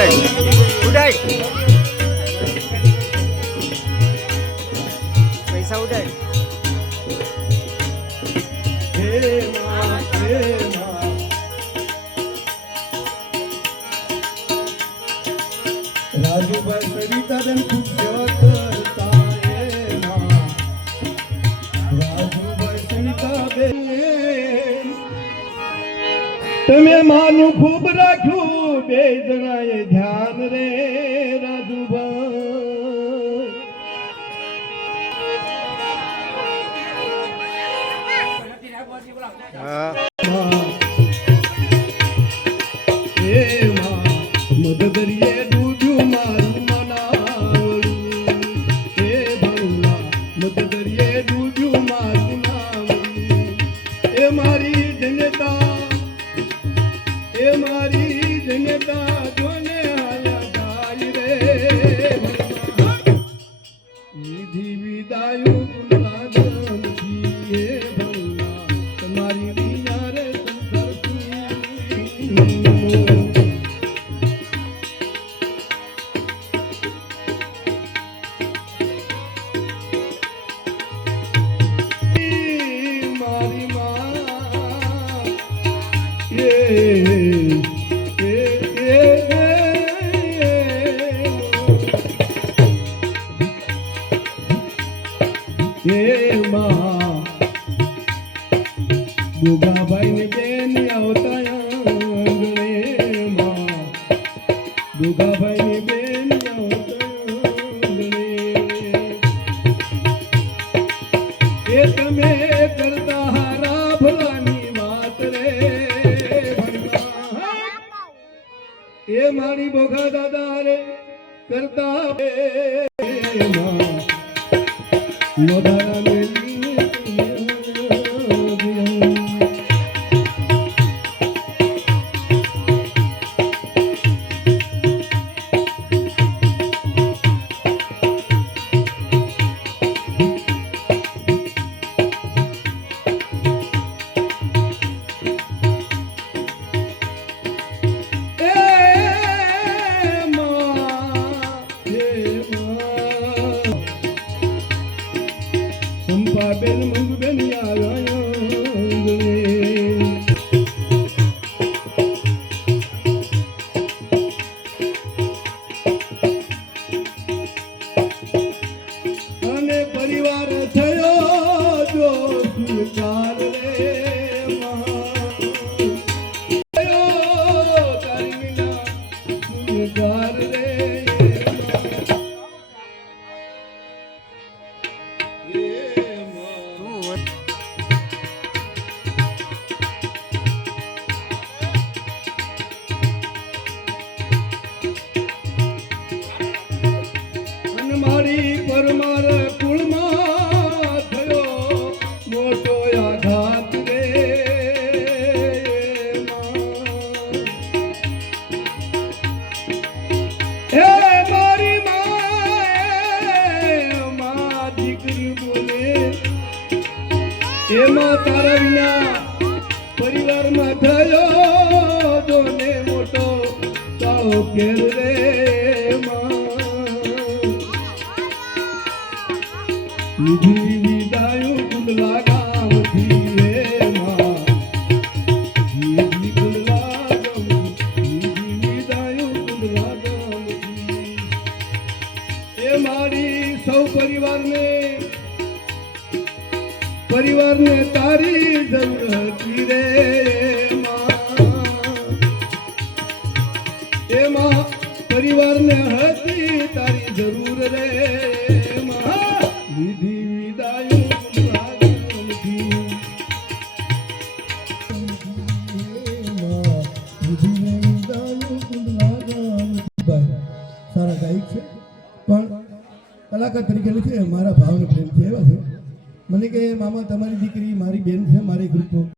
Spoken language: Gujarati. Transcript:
ઉડાય પૈસા ઉડાય રાજુભાઈ સવિતાબેન ખૂબ સેવા કરતા રાજુભાઈ સવિતાબેન તમે માનું ખૂબ રાખ્યું બે જણાએ ધ્યાન રે રાજુભાઈ મદદરીએ ડૂબ્યું મારું મનાવડું એ ભણુલા મદદરીએ ડૂબ્યું મારું નાવડું એ મારી જનતા જોને આયા જાય રે નિધિ વિદાયું તુમના ગમથી એ ભણુલા તમારી વિના રે ગોગાભાઈ ને બેન આવતા આંગણે માં ગોગાભાઈ ને બેન આવતા આંગણે એ તમે કરતા હારા ભલાની વાત રે એ મારી બોગા દાદા રે કરતા નોધારા મેલી બેન મંગ બેન આવ્યા અને પરિવાર થયો જો સુરકાર રે સુરકાર રે મારી પરમાર કુળમાં થયો મોટો આઘાત રે હે મારી મા દીકરી બોલે એમાં તારા વિના પરિવારમાં થયો જોને મોટો તાવ કેર રે નિધિ વિદાયું કુંડલા ગામથી હે માં નિધિ કુંડલા ગામ નિધિ વિદાયું કુંડલા ગામથી એ મારી સૌ પરિવારને તારી જરૂર હતી રે એમાં પરિવારને હતી તારી જરૂર રે નિધિ સારા ગાયક છે પણ કલાકાર તરીકે નથી મારા ભાવને પ્રેમથી આવ્યા છે મને કે મામા તમારી દીકરી મારી બેન છે મારી ગ્રુપ